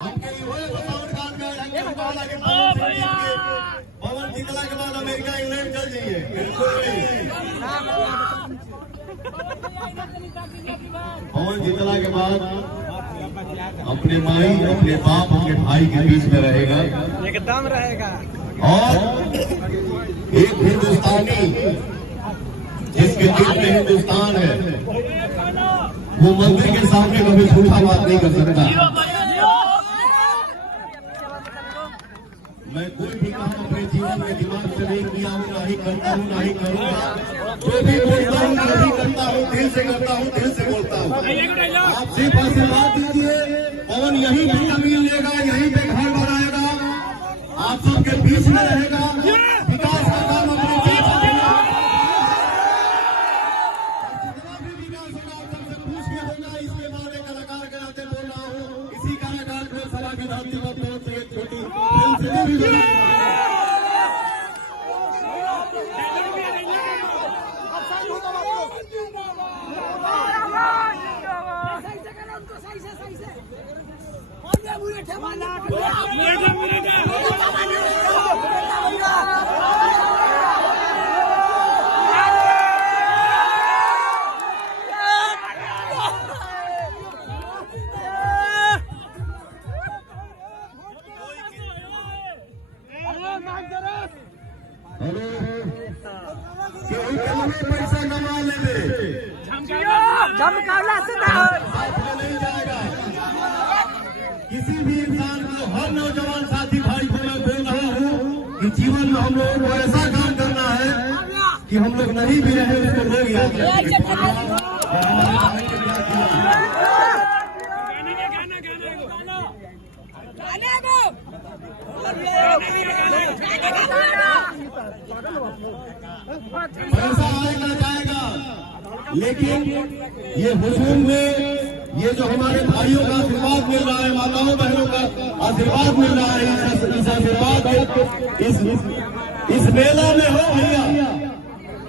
पवन जीतला के बाद America England चल जाइए, बिल्कुल नहीं। पवन जीतला के बाद अपने माई, अपने बाप, अपने भाई के बीच में रहेगा, एकदम रहेगा। और एक हिंदुस्तानी जिसके दिल में हिंदुस्तान है, वो मंदिर के सामने कभी झूठा बात नहीं कर सकता। मैं कोई भी काम अपने जीवन में दिमाग से नहीं किया हूँ, ना ही करता हूँ, ना ही करूँगा। जो भी बोलता हूँ, जो भी करता हूँ, दिल से करता हूँ, दिल से बोलता हूँ। आप सिर्फ आशीर्वाद दीजिए, पवन यहीं पे जमीन लेगा, यहीं पे घर बनाएगा, आप सबके बीच में रहेगा, विकास का काम अपने जीवन में। जितना भी विकास होगा आप सबसे पूछ के होगा। इसके बाद एक कलाकार के नाते बोल रहा हूँ, इसी कलाकार को सभा की धरती पर पहुंच एक छोटी पैसा कमा ले नहीं जाएगा। किसी भी इंसान को, हर नौजवान साथी भाई को मैं बोल रहा हूँ कि जीवन में हम लोगों को ऐसा काम करना है कि हम लोग नहीं भी रहे उसको लोग याद रखेंगे। पैसा आएगा जाएगा, लेकिन ये हुजूम में ये जो हमारे भाइयों का आशीर्वाद मिल रहा है, माताओं बहनों का आशीर्वाद मिल रहा है, इस आशीर्वाद इस मेला में हो भैया,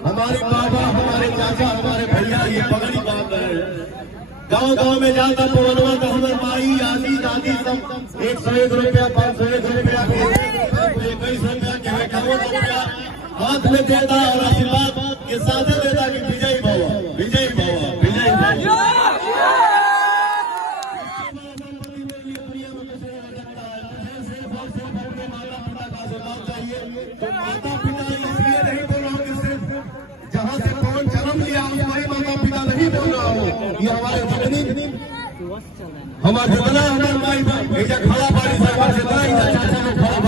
हमारे बाबा, हमारे चाचा, हमारे भैया ये पगड़ी बांध रहे हैं। गाँव गाँव में जाता पवनवा का हमारे माई, आदि दादी सब 101 रुपया, 501 रुपया, 21 रुपया, 51 रुपया हाथ में देता और आशीर्वाद के साथ देता कि विजय भव, विजय भव, विजय भव। माता पिता इसलिए नहीं बोल रहा हूँ कि सिर्फ जहाँ से पवन जन्म लिया हमारे माता पिता नहीं बोल रहा हूँ, ये हमारे जितनी हमारे जितना हमारे माई बाप खड़ा पानी सरकार जितना ही चाचा लोग खड़ा